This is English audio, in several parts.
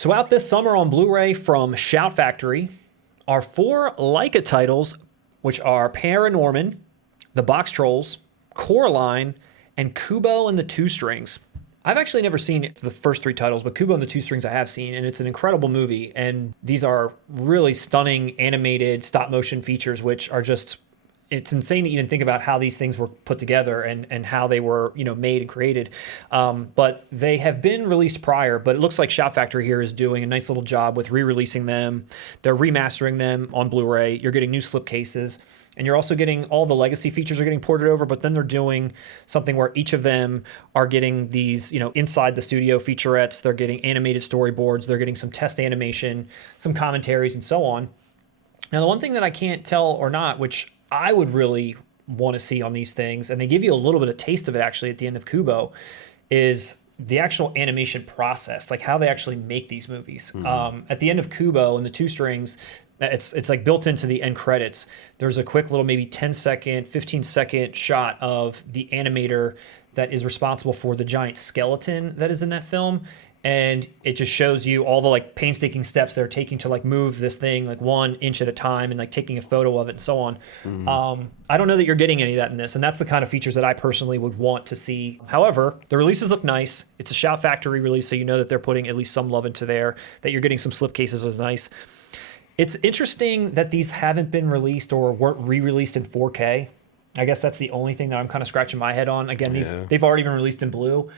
So out this summer on Blu-ray from Shout Factory are 4 Laika titles, which are Paranorman, The Box Trolls, Coraline, and Kubo and the Two Strings. I've actually never seen the first 3 titles, but Kubo and the Two Strings I have seen, and it's an incredible movie. And these are really stunning animated stop-motion features, which are just... It's insane to even think about how these things were put together and how they were, made and created. But they have been released prior, but it looks like Shout Factory here is doing a nice little job with re-releasing them. They're remastering them on Blu-ray. You're getting new slipcases, and you're also getting all the legacy features are getting ported over, but then they're doing something where each of them are getting these, inside the studio featurettes. They're getting animated storyboards. They're getting some test animation, some commentaries, and so on. Now, the one thing that I can't tell or not, which I would really want to see on these things, and they give you a little bit of taste of it actually at the end of Kubo, is the actual animation process, like how they actually make these movies. At the end of Kubo and the Two Strings, it's like built into the end credits. There's a quick little maybe 10-second, 15-second shot of the animator that is responsible for the giant skeleton that is in that film. And it just shows you all the like painstaking steps they're taking to like move this thing like 1 inch at a time and like taking a photo of it and so on. I don't know that you're getting any of that in this, and that's the kind of features that I personally would want to see. However, the releases look nice. It's a Shout Factory release, so you know that they're putting at least some love into there, that you're getting some slipcases is nice. It's interesting that these haven't been released or weren't re-released in 4K. I guess that's the only thing that I'm kind of scratching my head on. Again, they've already been released in blue.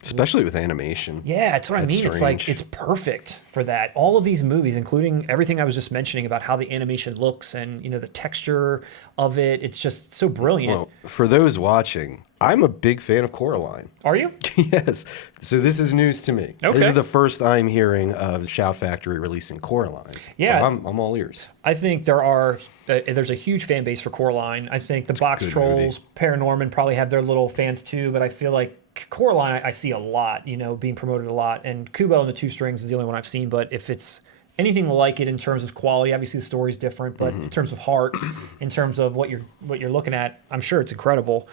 Especially with animation. Yeah, that's what I mean. Strange. It's like, it's perfect for that. All of these movies, including everything I was just mentioning about how the animation looks and, the texture of it, it's just so brilliant. Well, for those watching, I'm a big fan of Coraline. Are you? Yes. So this is news to me. Okay. This is the first I'm hearing of Shout Factory releasing Coraline. Yeah. So I'm all ears. I think there's a huge fan base for Coraline. I think the Box Trolls, Paranorman probably have their little fans too, but I feel like Coraline I see a lot, being promoted a lot. And Kubo and the Two Strings is the only one I've seen, but if it's anything like it in terms of quality, obviously the story's different, but in terms of heart, in terms of what you're looking at, I'm sure it's incredible.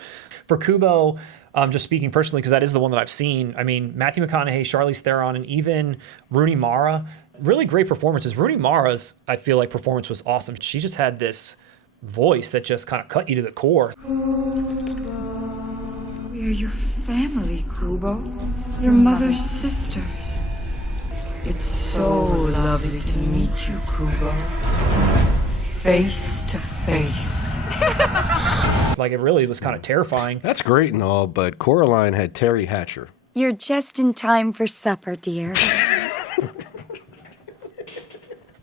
For Kubo, just speaking personally, because that is the one that I've seen, I mean, Matthew McConaughey, Charlize Theron, and even Rooney Mara, really great performances. Rooney Mara's, I feel like, performance was awesome. She just had this voice that just kind of cut you to the core. We're your family, Kubo. Your mother's sisters. It's so lovely to meet you, Kubo. Face to face. Like, it really was kind of terrifying. That's great and all, but Coraline had Terry Hatcher. You're just in time for supper, dear.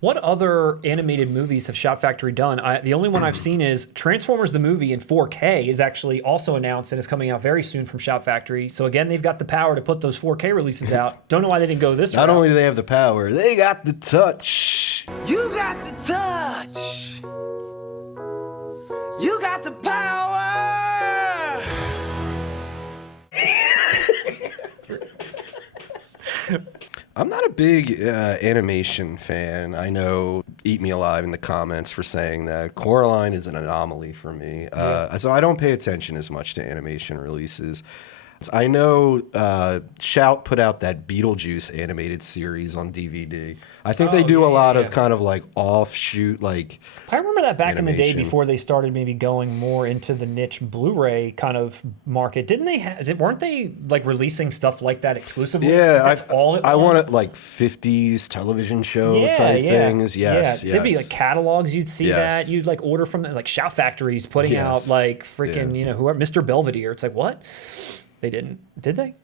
What other animated movies have Shout Factory done? The only one I've seen is Transformers the movie in 4K is actually also announced and is coming out very soon from Shout Factory. So again, they've got the power to put those 4K releases out. Don't know why they didn't go this route. Not only do they have the power, they got the touch. You got the touch. You got the power. I'm not a big animation fan. I know Eat Me Alive in the comments for saying that. Coraline is an anomaly for me. So I don't pay attention as much to animation releases. I know Shout put out that Beetlejuice animated series on DVD. I think they do a lot of kind of like offshoot like I remember that back in the day animation. before they started maybe going more into the niche Blu-ray kind of market. Didn't they weren't they like releasing stuff like that exclusively? Yeah, That's all it was? I wanted like 50s television show type things. Yes, There'd be like catalogs. You'd see Yes. that. You'd like order from like Shout Factories putting out like freaking whoever Mr. Belvedere. It's like, what? They didn't. Did they?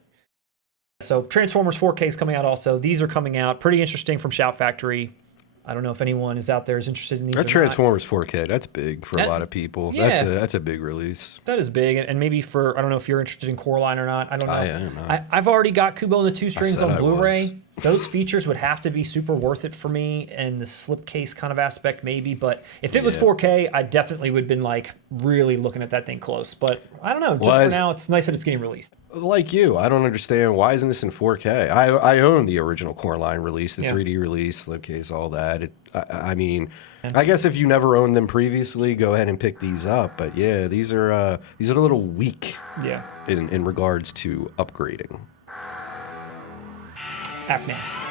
So Transformers 4K is coming out also. These are coming out. Pretty interesting from Shout Factory. I don't know if anyone is out there is interested in these. That or Transformers 4K, that's big for a lot of people. Yeah. That's a big release. That is big, and maybe for I don't know if you're interested in Coraline or not. I don't know. I am not. I've already got Kubo and the Two Strings said on I Blu-ray. Those features would have to be super worth it for me, and the slipcase kind of aspect maybe. But if it was 4K, I definitely would have been like really looking at that thing close. But I don't know. Just for now, it's nice that it's getting released. Like you, I don't understand why isn't this in 4K? I own the original Coraline release, the 3D release, slipcase, all that. I mean, I guess if you never owned them previously, go ahead and pick these up. But yeah, these are a little weak. Yeah. In regards to upgrading. Ackman.